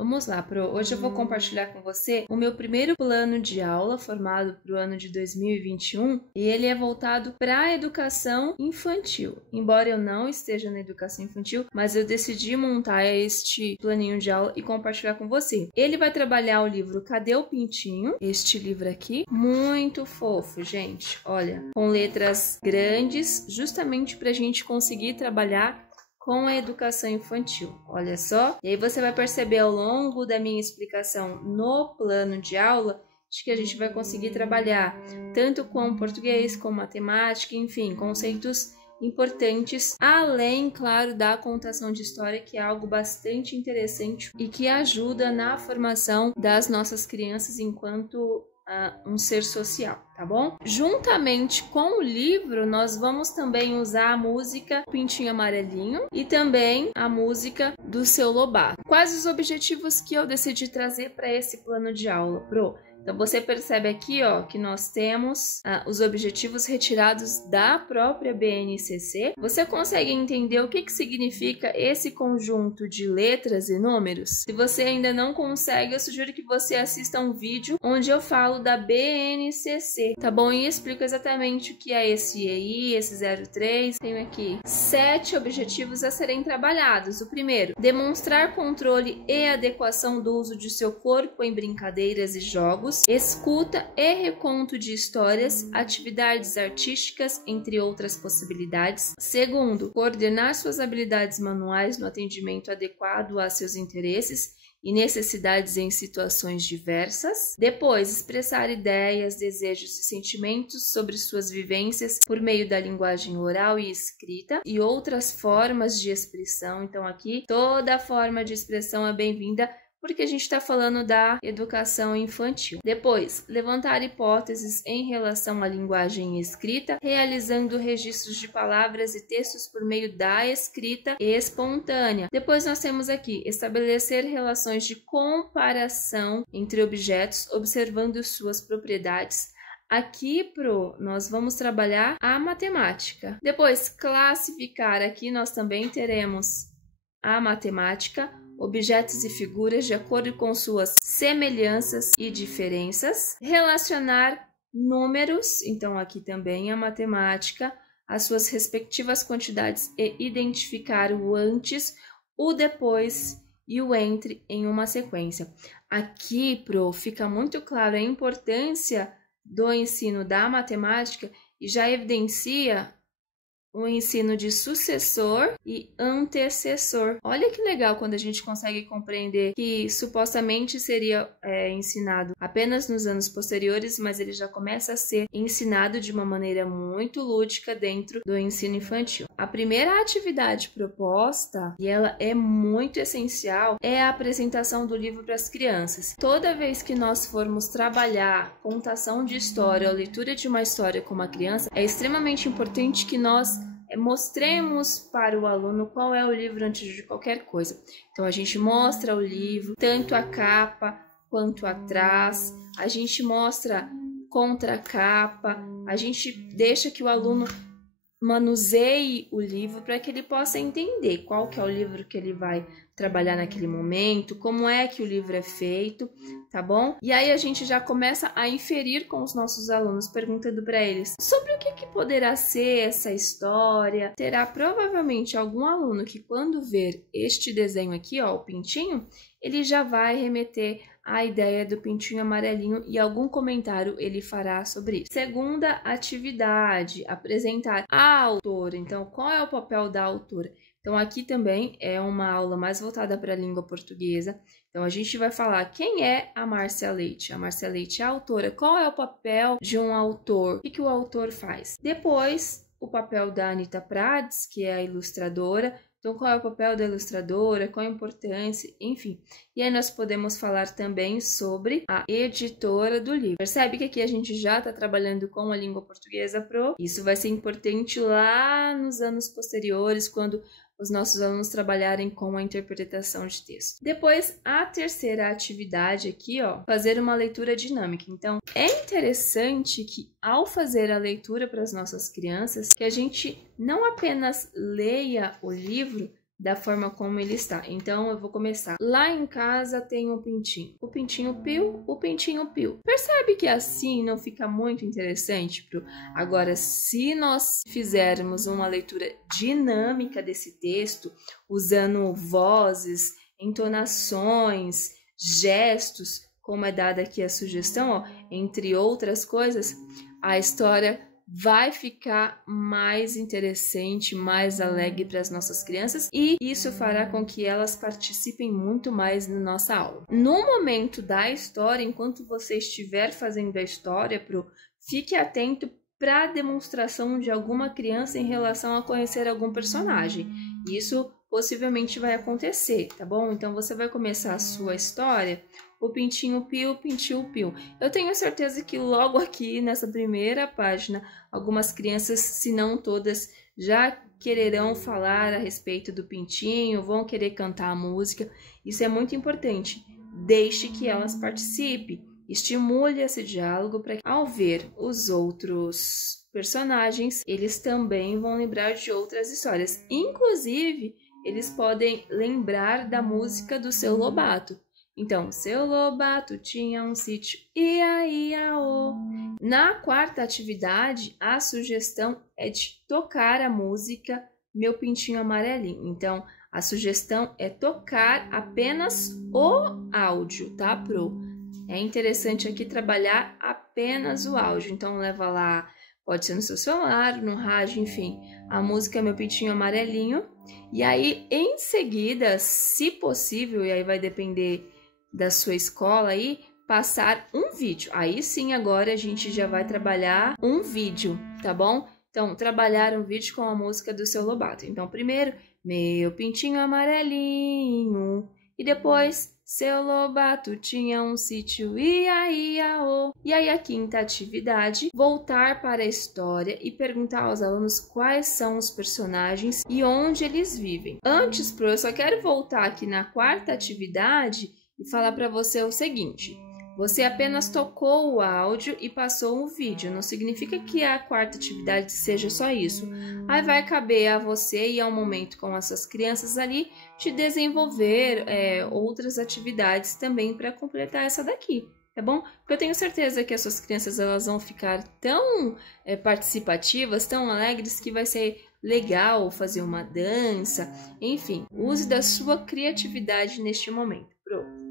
Vamos lá, Pro. Hoje eu vou compartilhar com você o meu primeiro plano de aula formado para o ano de 2021 e ele é voltado para a educação infantil. Embora eu não esteja na educação infantil, mas eu decidi montar este planinho de aula e compartilhar com você. Ele vai trabalhar o livro Cadê o Pintinho? Este livro aqui, muito fofo, gente. Olha, com letras grandes, justamente para a gente conseguir trabalhar com a educação infantil, olha só. E aí você vai perceber ao longo da minha explicação no plano de aula de que a gente vai conseguir trabalhar tanto com português, com matemática, enfim, conceitos importantes, além, claro, da contação de história, que é algo bastante interessante e que ajuda na formação das nossas crianças enquanto um ser social, tá bom? Juntamente com o livro, nós vamos também usar a música Pintinho Amarelinho e também a música do Seu Lobato. Quais os objetivos que eu decidi trazer para esse plano de aula, Pro? Então você percebe aqui, ó, que nós temos os objetivos retirados da própria BNCC. Você consegue entender o que significa esse conjunto de letras e números? Se você ainda não consegue, eu sugiro que você assista um vídeo onde eu falo da BNCC, tá bom? E explico exatamente o que é esse EI, esse 03. Tenho aqui 7 objetivos a serem trabalhados. O primeiro, demonstrar controle e adequação do uso de seu corpo em brincadeiras e jogos, escuta e reconto de histórias, atividades artísticas, entre outras possibilidades. Segundo, coordenar suas habilidades manuais no atendimento adequado a seus interesses e necessidades em situações diversas. Depois, expressar ideias, desejos e sentimentos sobre suas vivências por meio da linguagem oral e escrita e outras formas de expressão. Então aqui, toda forma de expressão é bem-vinda, porque a gente está falando da educação infantil. Depois, levantar hipóteses em relação à linguagem escrita, realizando registros de palavras e textos por meio da escrita espontânea. Depois nós temos aqui, estabelecer relações de comparação entre objetos, observando suas propriedades. Aqui, Pro, nós vamos trabalhar a matemática. Depois, classificar. Aqui nós também teremos a matemática, objetos e figuras de acordo com suas semelhanças e diferenças. Relacionar números, então aqui também a matemática, as suas respectivas quantidades e identificar o antes, o depois e o entre em uma sequência. Aqui, Pro, fica muito claro a importância do ensino da matemática e já evidencia o ensino de sucessor e antecessor. Olha que legal quando a gente consegue compreender que supostamente seria ensinado apenas nos anos posteriores, mas ele já começa a ser ensinado de uma maneira muito lúdica dentro do ensino infantil. A primeira atividade proposta, e ela é muito essencial, é a apresentação do livro para as crianças. Toda vez que nós formos trabalhar contação de história ou leitura de uma história com uma criança, é extremamente importante que nós mostremos para o aluno qual é o livro antes de qualquer coisa. Então a gente mostra o livro, tanto a capa quanto atrás, a gente mostra contra a capa, a gente deixa que o aluno manuseie o livro para que ele possa entender qual que é o livro que ele vai trabalhar naquele momento, como é que o livro é feito, tá bom? E aí a gente já começa a inferir com os nossos alunos, perguntando para eles sobre o que poderá ser essa história. Terá provavelmente algum aluno que quando ver este desenho aqui, ó, o pintinho, ele já vai remeter à ideia do pintinho amarelinho e algum comentário ele fará sobre isso. Segunda atividade, apresentar a autora. Então, qual é o papel da autora? Então, aqui também é uma aula mais voltada para a língua portuguesa. Então, a gente vai falar quem é a Márcia Leite. A Márcia Leite é a autora. Qual é o papel de um autor? O que o autor faz? Depois, o papel da Anita Prades, que é a ilustradora. Então, qual é o papel da ilustradora, qual a importância, enfim. E aí nós podemos falar também sobre a editora do livro. Percebe que aqui a gente já está trabalhando com a língua portuguesa Pro. Isso vai ser importante lá nos anos posteriores, quando os nossos alunos trabalharem com a interpretação de texto. Depois, a terceira atividade aqui, ó, fazer uma leitura dinâmica. Então, é interessante que ao fazer a leitura para as nossas crianças, que a gente não apenas leia o livro, da forma como ele está. Então, eu vou começar. Lá em casa tem um pintinho. O pintinho piu, o pintinho piu. Percebe que assim não fica muito interessante, Pro? Agora, se nós fizermos uma leitura dinâmica desse texto, usando vozes, entonações, gestos, como é dada aqui a sugestão, ó, entre outras coisas, a história vai ficar mais interessante, mais alegre para as nossas crianças e isso fará com que elas participem muito mais na nossa aula. No momento da história, enquanto você estiver fazendo a história, fique atento para a demonstração de alguma criança em relação a conhecer algum personagem. Isso possivelmente vai acontecer, tá bom? Então você vai começar a sua história. O pintinho piu, o pintinho piu. Eu tenho certeza que logo aqui nessa primeira página, algumas crianças, se não todas, já quererão falar a respeito do pintinho, vão querer cantar a música. Isso é muito importante. Deixe que elas participem. Estimule esse diálogo para que, ao ver os outros personagens, eles também vão lembrar de outras histórias. Inclusive, eles podem lembrar da música do Seu Lobato. Então, Seu Lobato tinha um sítio, ia-ia-ô. Na quarta atividade, a sugestão é de tocar a música Meu Pintinho Amarelinho. Então, a sugestão é tocar apenas o áudio, tá, Pro? É interessante aqui trabalhar apenas o áudio. Então, leva lá, pode ser no seu celular, no rádio, enfim, a música Meu Pintinho Amarelinho. E aí, em seguida, se possível, e aí vai depender da sua escola aí, passar um vídeo. Aí sim, agora a gente já vai trabalhar um vídeo, tá bom? Então, trabalhar um vídeo com a música do Seu Lobato. Então, primeiro, Meu Pintinho Amarelinho. E depois, Seu Lobato tinha um sítio, ia-ia-ô. E aí, a quinta atividade, voltar para a história e perguntar aos alunos quais são os personagens e onde eles vivem. Antes, Pro, eu só quero voltar aqui na quarta atividade e falar para você o seguinte: você apenas tocou o áudio e passou um vídeo, não significa que a quarta atividade seja só isso. Aí vai caber a você e ao momento com as suas crianças ali de desenvolver outras atividades também para completar essa daqui, tá bom? Porque eu tenho certeza que as suas crianças elas vão ficar tão participativas, tão alegres que vai ser legal fazer uma dança, enfim, use da sua criatividade neste momento. Pronto.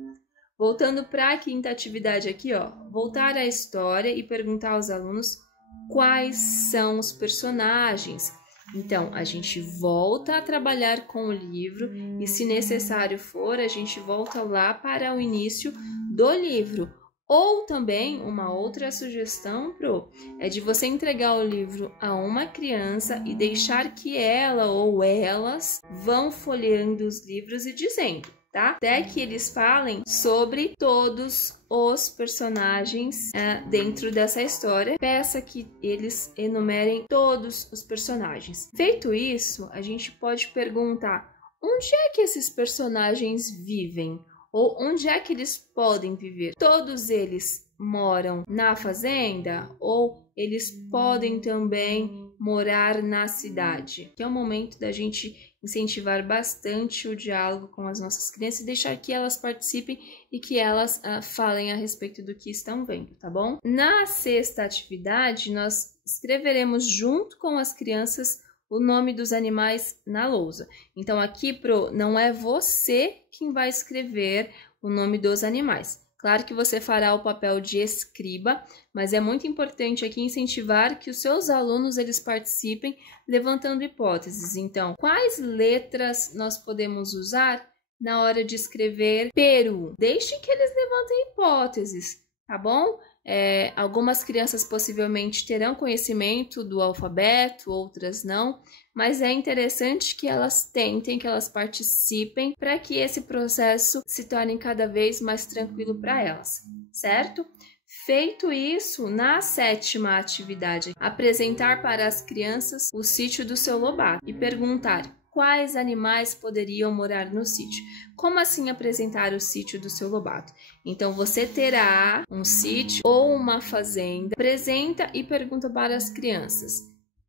Voltando para a quinta atividade aqui, ó, voltar à história e perguntar aos alunos quais são os personagens. Então, a gente volta a trabalhar com o livro e, se necessário for, a gente volta lá para o início do livro. Ou também, uma outra sugestão, é de você entregar o livro a uma criança e deixar que ela ou elas vão folheando os livros e dizendo, tá? Até que eles falem sobre todos os personagens dentro dessa história. Peça que eles enumerem todos os personagens. Feito isso, a gente pode perguntar: onde é que esses personagens vivem? Ou onde é que eles podem viver? Todos eles moram na fazenda? Ou eles podem também morar na cidade? Que é o momento da gente incentivar bastante o diálogo com as nossas crianças e deixar que elas participem e que elas falem a respeito do que estão vendo, tá bom? Na sexta atividade, nós escreveremos junto com as crianças o nome dos animais na lousa. Então, aqui, não é você quem vai escrever o nome dos animais. Claro que você fará o papel de escriba, mas é muito importante aqui incentivar que os seus alunos eles participem levantando hipóteses. Então, quais letras nós podemos usar na hora de escrever peru? Deixe que eles levantem hipóteses, tá bom? Algumas crianças possivelmente terão conhecimento do alfabeto, outras não, mas é interessante que elas tentem, que elas participem para que esse processo se torne cada vez mais tranquilo para elas, certo? Feito isso, na sétima atividade, apresentar para as crianças o sítio do Seu Lobato e perguntar quais animais poderiam morar no sítio. Como assim apresentar o sítio do Seu Lobato? Então, você terá um sítio ou uma fazenda, apresenta e pergunta para as crianças: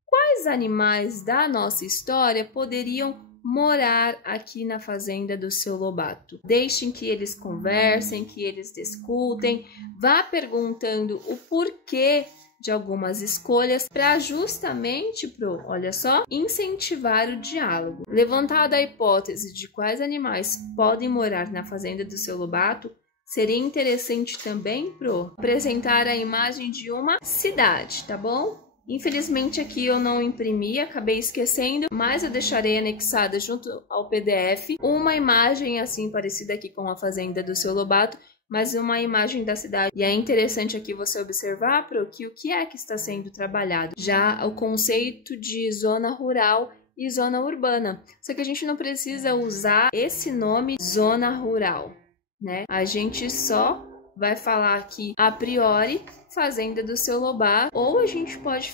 quais animais da nossa história poderiam morar aqui na fazenda do seu Lobato. Deixem que eles conversem, que eles discutem, vá perguntando o porquê de algumas escolhas para justamente olha só, incentivar o diálogo. Levantada a hipótese de quais animais podem morar na fazenda do seu Lobato, seria interessante também apresentar a imagem de uma cidade, tá bom? Infelizmente aqui eu não imprimi, acabei esquecendo, mas eu deixarei anexada junto ao PDF uma imagem assim parecida aqui com a fazenda do seu Lobato, mas uma imagem da cidade. E é interessante aqui você observar que o que é que está sendo trabalhado. Já o conceito de zona rural e zona urbana. Só que a gente não precisa usar esse nome zona rural, né? A gente só vai falar aqui a priori fazenda do seu Lobato, ou a gente pode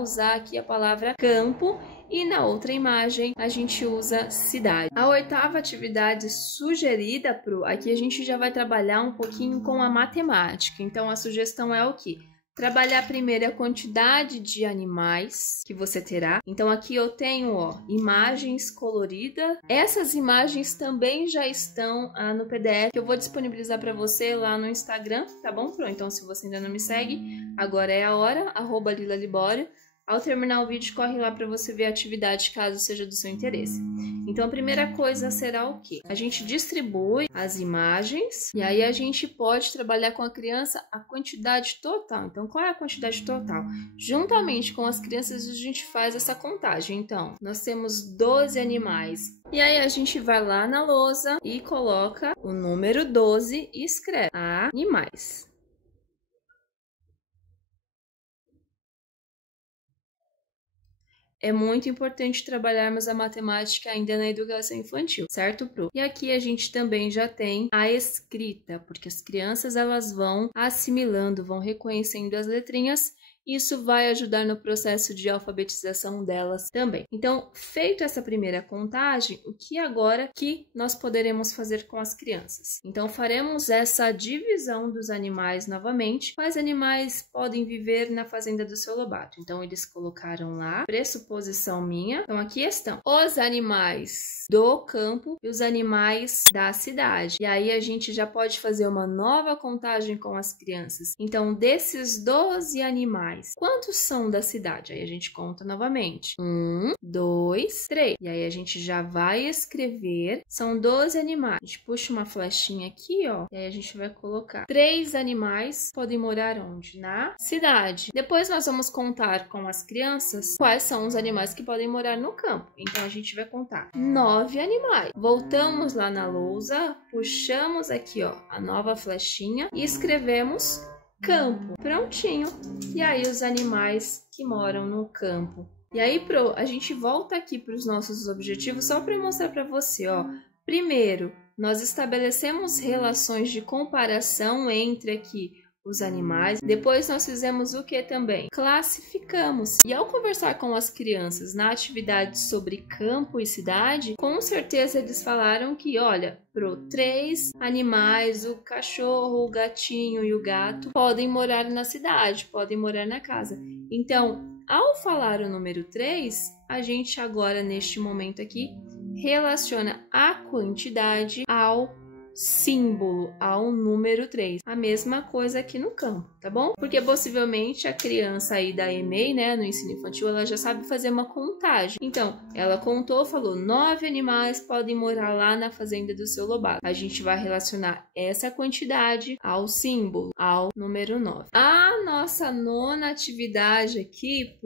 usar aqui a palavra campo e na outra imagem a gente usa cidade. A oitava atividade sugerida aqui a gente já vai trabalhar um pouquinho com a matemática. Então a sugestão é o quê? Trabalhar primeiro a quantidade de animais que você terá. Então aqui eu tenho, imagens coloridas. Essas imagens também já estão no PDF que eu vou disponibilizar para você lá no Instagram, tá bom? Então se você ainda não me segue, agora é a hora, @LilaLibório. Ao terminar o vídeo, corre lá para você ver a atividade, caso seja do seu interesse. Então, a primeira coisa será o quê? A gente distribui as imagens e aí a gente pode trabalhar com a criança a quantidade total. Então, qual é a quantidade total? Juntamente com as crianças, a gente faz essa contagem. Então, nós temos 12 animais. E aí, a gente vai lá na lousa e coloca o número 12 e escreve animais. É muito importante trabalharmos a matemática ainda na educação infantil, certo, Pro? E aqui a gente também já tem a escrita, porque as crianças elas vão assimilando, vão reconhecendo as letrinhas. Isso vai ajudar no processo de alfabetização delas também. Então, feito essa primeira contagem, o que agora que nós poderemos fazer com as crianças? Então, faremos essa divisão dos animais novamente. Quais animais podem viver na fazenda do seu Lobato? Então, eles colocaram lá, pressuposição minha. Então, aqui estão os animais do campo e os animais da cidade. E aí, a gente já pode fazer uma nova contagem com as crianças. Então, desses 12 animais, quantos são da cidade? Aí a gente conta novamente. 1, 2, 3. E aí a gente já vai escrever. São 12 animais. A gente puxa uma flechinha aqui, E aí a gente vai colocar 3 animais podem morar onde? Na cidade. Depois nós vamos contar com as crianças quais são os animais que podem morar no campo. Então a gente vai contar 9 animais. Voltamos lá na lousa, puxamos aqui, a nova flechinha e escrevemos campo. Prontinho. E aí os animais que moram no campo. E aí, a gente volta aqui para os nossos objetivos só para mostrar para você, Primeiro, nós estabelecemos relações de comparação entre aqui os animais. Depois nós fizemos o que também? Classificamos. E ao conversar com as crianças na atividade sobre campo e cidade, com certeza eles falaram que, olha, 3 animais, o cachorro, o gatinho e o gato, podem morar na cidade, podem morar na casa. Então, ao falar o número 3, a gente agora, neste momento aqui, relaciona a quantidade ao símbolo, ao número 3. A mesma coisa aqui no campo, tá bom? Porque possivelmente a criança aí da EMEI, né, no ensino infantil, ela já sabe fazer uma contagem. Então, ela contou, falou 9 animais podem morar lá na fazenda do seu Lobato. A gente vai relacionar essa quantidade ao símbolo, ao número 9. A nossa nona atividade aqui,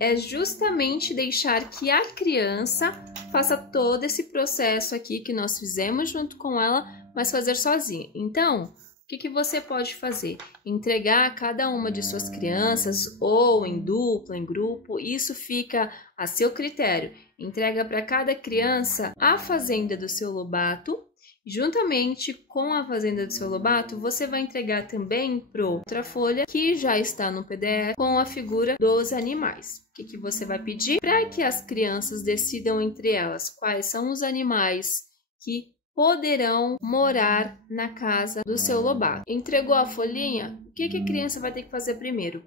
é justamente deixar que a criança faça todo esse processo aqui que nós fizemos junto com ela, mas fazer sozinha. Então, o que você pode fazer? Entregar a cada uma de suas crianças, ou em dupla, em grupo, isso fica a seu critério. Entrega para cada criança a fazenda do seu Lobato. Juntamente com a fazenda do seu Lobato, você vai entregar também outra folha que já está no PDF com a figura dos animais. O que você vai pedir? Para que as crianças decidam entre elas quais são os animais que poderão morar na casa do seu Lobato. Entregou a folhinha? O que a criança vai ter que fazer primeiro?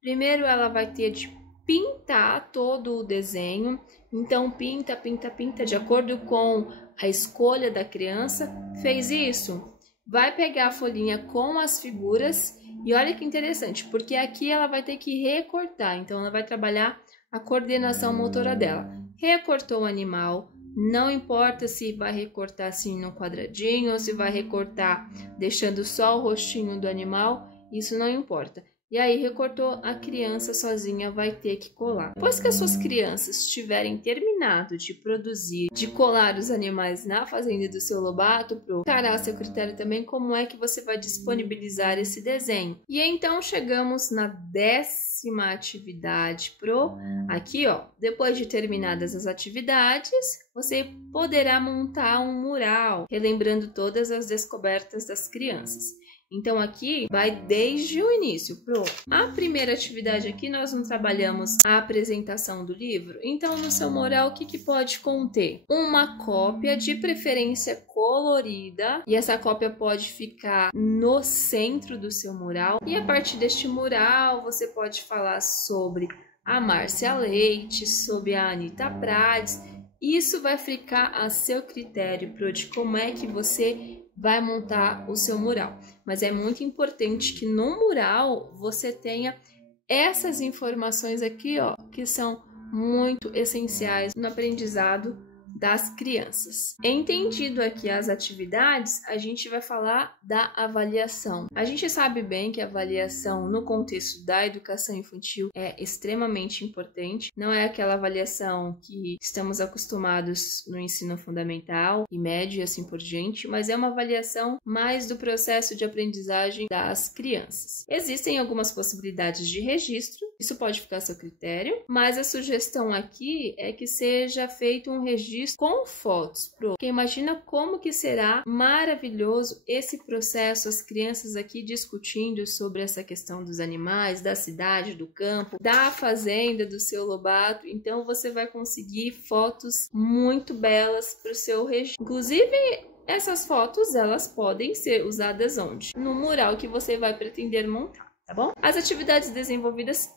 Primeiro ela vai ter de pintar todo o desenho. Então, pinta, pinta, pinta de acordo com a escolha da criança. Fez isso? Vai pegar a folhinha com as figuras e olha que interessante, porque aqui ela vai ter que recortar. Então, ela vai trabalhar a coordenação motora dela. Recortou o animal. Não importa se vai recortar assim no quadradinho ou se vai recortar deixando só o rostinho do animal, isso não importa. E aí recortou, a criança sozinha vai ter que colar. Depois que as suas crianças tiverem terminado de produzir, de colar os animais na fazenda do seu Lobato, ficará a seu critério também como é que você vai disponibilizar esse desenho. E então chegamos na 10ª atividade aqui, ó. Depois de terminadas as atividades, você poderá montar um mural, relembrando todas as descobertas das crianças. Então, aqui vai desde o início. A primeira atividade aqui, nós não trabalhamos a apresentação do livro. Então, no seu mural, o que pode conter? Uma cópia, de preferência colorida. E essa cópia pode ficar no centro do seu mural. E a partir deste mural, você pode falar sobre a Márcia Leite, sobre a Anita Prades. Isso vai ficar a seu critério, de como é que você vai montar o seu mural. Mas é muito importante que no mural você tenha essas informações aqui, ó, que são muito essenciais no aprendizado das crianças. Entendido aqui as atividades, a gente vai falar da avaliação. A gente sabe bem que a avaliação no contexto da educação infantil é extremamente importante. Não é aquela avaliação que estamos acostumados no ensino fundamental e médio e assim por diante, mas é uma avaliação mais do processo de aprendizagem das crianças. Existem algumas possibilidades de registro, isso pode ficar a seu critério, mas a sugestão aqui é que seja feito um registro com fotos, porque imagina como que será maravilhoso esse processo, as crianças aqui discutindo sobre essa questão dos animais, da cidade, do campo, da fazenda, do seu Lobato. Então você vai conseguir fotos muito belas para o seu registro. Inclusive, essas fotos, elas podem ser usadas onde? No mural que você vai pretender montar. Tá bom? As atividades desenvolvidas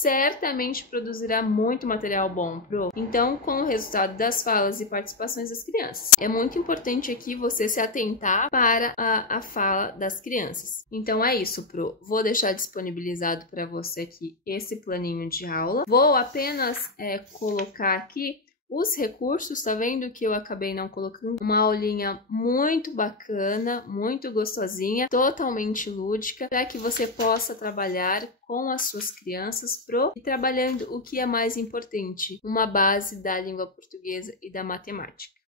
certamente produzirá muito material bom então, com o resultado das falas e participações das crianças. É muito importante aqui você se atentar para a fala das crianças. Então é isso, Vou deixar disponibilizado para você aqui esse planinho de aula. Vou apenas colocar aqui os recursos, tá vendo que eu acabei não colocando? Uma aulinha muito bacana, muito gostosinha, totalmente lúdica, para que você possa trabalhar com as suas crianças e trabalhando o que é mais importante, uma base da língua portuguesa e da matemática.